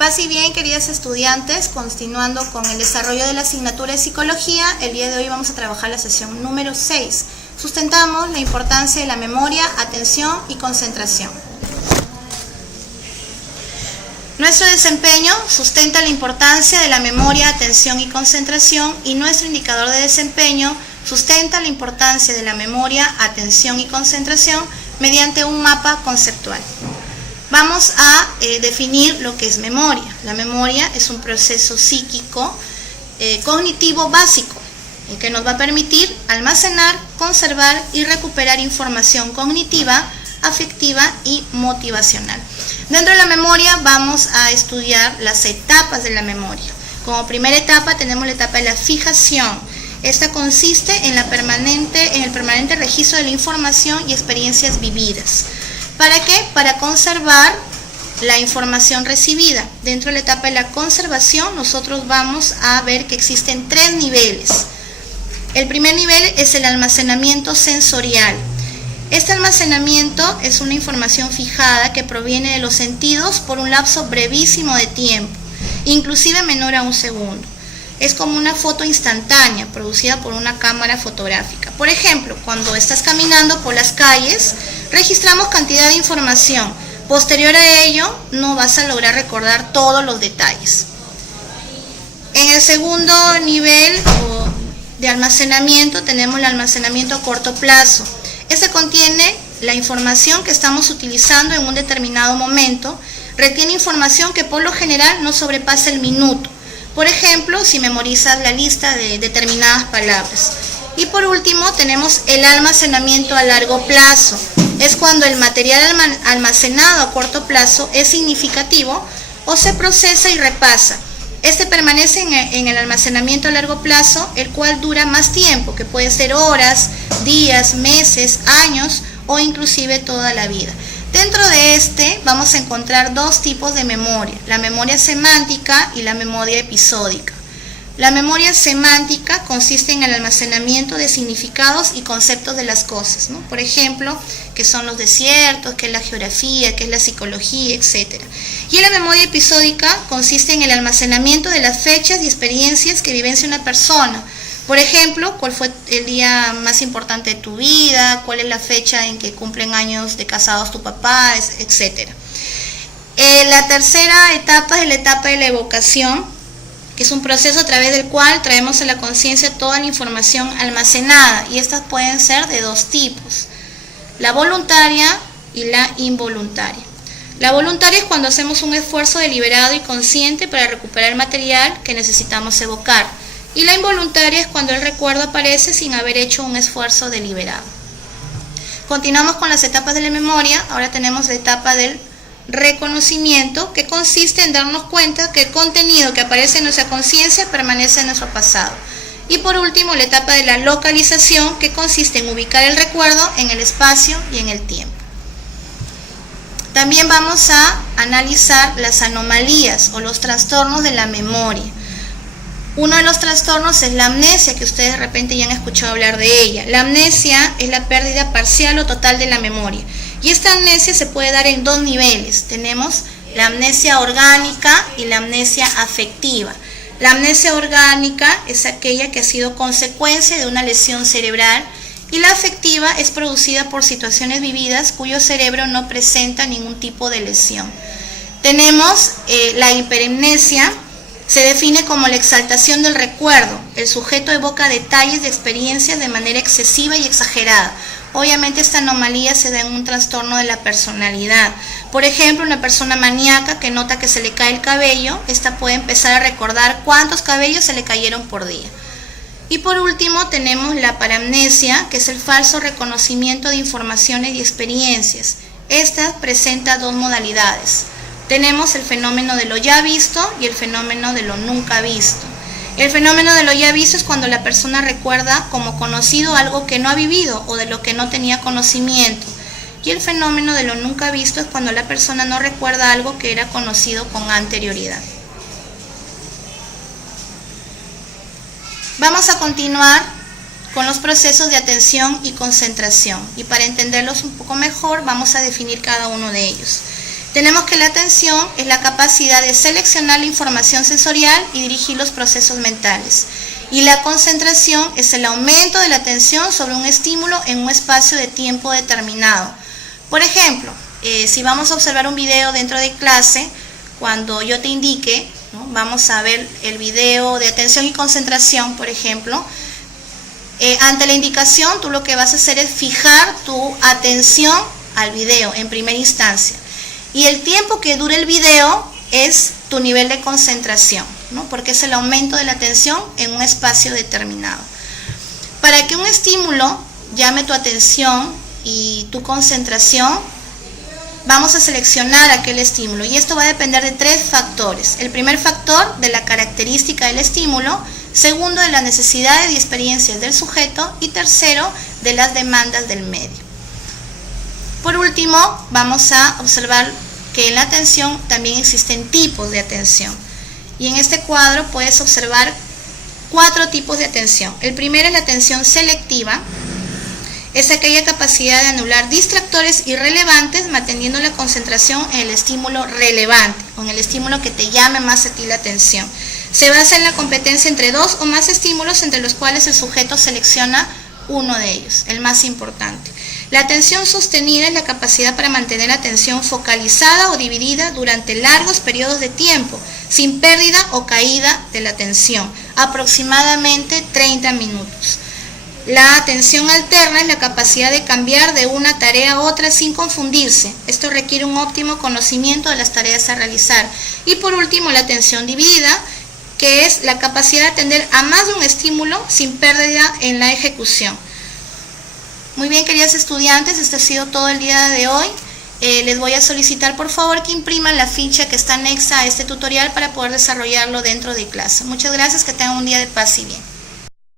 Paz y bien, queridas estudiantes, continuando con el desarrollo de la asignatura de Psicología, el día de hoy vamos a trabajar la sesión número 6. Sustentamos la importancia de la memoria, atención y concentración. Nuestro desempeño sustenta la importancia de la memoria, atención y concentración, y nuestro indicador de desempeño sustenta la importancia de la memoria, atención y concentración mediante un mapa conceptual. Vamos a definir lo que es memoria. La memoria es un proceso psíquico cognitivo básico que nos va a permitir almacenar, conservar y recuperar información cognitiva, afectiva y motivacional. Dentro de la memoria vamos a estudiar las etapas de la memoria. Como primera etapa tenemos la etapa de la fijación. Esta consiste en el permanente registro de la información y experiencias vividas. ¿Para qué? Para conservar la información recibida. Dentro de la etapa de la conservación, nosotros vamos a ver que existen 3 niveles. El primer nivel es el almacenamiento sensorial. Este almacenamiento es una información fijada que proviene de los sentidos por un lapso brevísimo de tiempo, inclusive menor a 1 segundo. Es como una foto instantánea producida por una cámara fotográfica. Por ejemplo, cuando estás caminando por las calles, registramos cantidad de información. Posterior a ello, no vas a lograr recordar todos los detalles. En el segundo nivel de almacenamiento tenemos el almacenamiento a corto plazo. Este contiene la información que estamos utilizando en un determinado momento. Retiene información que por lo general no sobrepasa el minuto. Por ejemplo, si memorizas la lista de determinadas palabras. Y por último, tenemos el almacenamiento a largo plazo. Es cuando el material almacenado a corto plazo es significativo o se procesa y repasa. Este permanece en el almacenamiento a largo plazo, el cual dura más tiempo, que puede ser horas, días, meses, años o inclusive toda la vida. Dentro de este vamos a encontrar 2 tipos de memoria, la memoria semántica y la memoria episódica. La memoria semántica consiste en el almacenamiento de significados y conceptos de las cosas, ¿no? Por ejemplo, qué son los desiertos, qué es la geografía, qué es la psicología, etc. Y la memoria episódica consiste en el almacenamiento de las fechas y experiencias que vivencia una persona. Por ejemplo, cuál fue el día más importante de tu vida, cuál es la fecha en que cumplen años de casados tu papá, etc. La tercera etapa es la etapa de la evocación, que es un proceso a través del cual traemos a la conciencia toda la información almacenada, y estas pueden ser de 2 tipos, la voluntaria y la involuntaria. La voluntaria es cuando hacemos un esfuerzo deliberado y consciente para recuperar el material que necesitamos evocar, y la involuntaria es cuando el recuerdo aparece sin haber hecho un esfuerzo deliberado. Continuamos con las etapas de la memoria. Ahora tenemos la etapa del reconocimiento, que consiste en darnos cuenta que el contenido que aparece en nuestra conciencia permanece en nuestro pasado. Y por último, la etapa de la localización, que consiste en ubicar el recuerdo en el espacio y en el tiempo. También vamos a analizar las anomalías o los trastornos de la memoria. Uno de los trastornos es la amnesia, que ustedes de repente ya han escuchado hablar de ella. La amnesia es la pérdida parcial o total de la memoria. Y esta amnesia se puede dar en 2 niveles. Tenemos la amnesia orgánica y la amnesia afectiva. La amnesia orgánica es aquella que ha sido consecuencia de una lesión cerebral, y la afectiva es producida por situaciones vividas cuyo cerebro no presenta ningún tipo de lesión. Tenemos la hiperemnesia. Se define como la exaltación del recuerdo. El sujeto evoca detalles de experiencias de manera excesiva y exagerada. Obviamente esta anomalía se da en un trastorno de la personalidad. Por ejemplo, una persona maníaca que nota que se le cae el cabello, esta puede empezar a recordar cuántos cabellos se le cayeron por día. Y por último tenemos la paramnesia, que es el falso reconocimiento de informaciones y experiencias. Esta presenta 2 modalidades. Tenemos el fenómeno de lo ya visto y el fenómeno de lo nunca visto. El fenómeno de lo ya visto es cuando la persona recuerda como conocido algo que no ha vivido o de lo que no tenía conocimiento. Y el fenómeno de lo nunca visto es cuando la persona no recuerda algo que era conocido con anterioridad. Vamos a continuar con los procesos de atención y concentración. Y para entenderlos un poco mejor, vamos a definir cada uno de ellos. Tenemos que la atención es la capacidad de seleccionar la información sensorial y dirigir los procesos mentales. Y la concentración es el aumento de la atención sobre un estímulo en un espacio de tiempo determinado. Por ejemplo, si vamos a observar un video dentro de clase, cuando yo te indique, ¿no? Vamos a ver el video de atención y concentración, por ejemplo. Ante la indicación, tú lo que vas a hacer es fijar tu atención al video en primera instancia. Y el tiempo que dure el video es tu nivel de concentración, ¿no? Porque es el aumento de la atención en un espacio determinado. Para que un estímulo llame tu atención y tu concentración, vamos a seleccionar aquel estímulo y esto va a depender de 3 factores. El primer factor, de la característica del estímulo. Segundo, de las necesidades y experiencias del sujeto. Y tercero, de las demandas del medio. Por último, vamos a observar que en la atención también existen tipos de atención. Y en este cuadro puedes observar 4 tipos de atención. El primero es la atención selectiva. Es aquella capacidad de anular distractores irrelevantes, manteniendo la concentración en el estímulo relevante, con el estímulo que te llame más a ti la atención. Se basa en la competencia entre 2 o más estímulos entre los cuales el sujeto selecciona uno de ellos, el más importante. La atención sostenida es la capacidad para mantener la atención focalizada o dividida durante largos periodos de tiempo, sin pérdida o caída de la atención, aproximadamente 30 minutos. La atención alterna es la capacidad de cambiar de una tarea a otra sin confundirse. Esto requiere un óptimo conocimiento de las tareas a realizar. Y por último, la atención dividida, que es la capacidad de atender a más de un estímulo sin pérdida en la ejecución. Muy bien, queridos estudiantes, esto ha sido todo el día de hoy. Les voy a solicitar por favor que impriman la ficha que está anexa a este tutorial para poder desarrollarlo dentro de clase. Muchas gracias, que tengan un día de paz y bien.